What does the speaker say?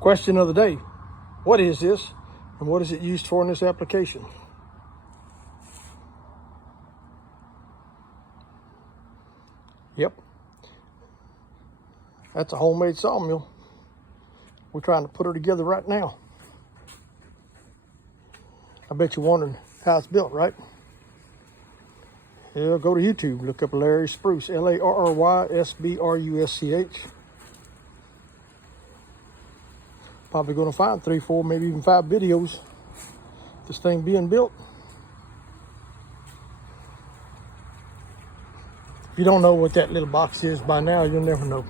Question of the day. What is this and what is it used for in this application? Yep. That's a homemade sawmill. We're trying to put her together right now. I bet you're wondering how it's built, right? Yeah, go to YouTube, look up Larry Spruce, Larrysbrusch. Probably gonna find 3, 4, maybe even 5 videos of this thing being built. If you don't know what that little box is by now, you'll never know.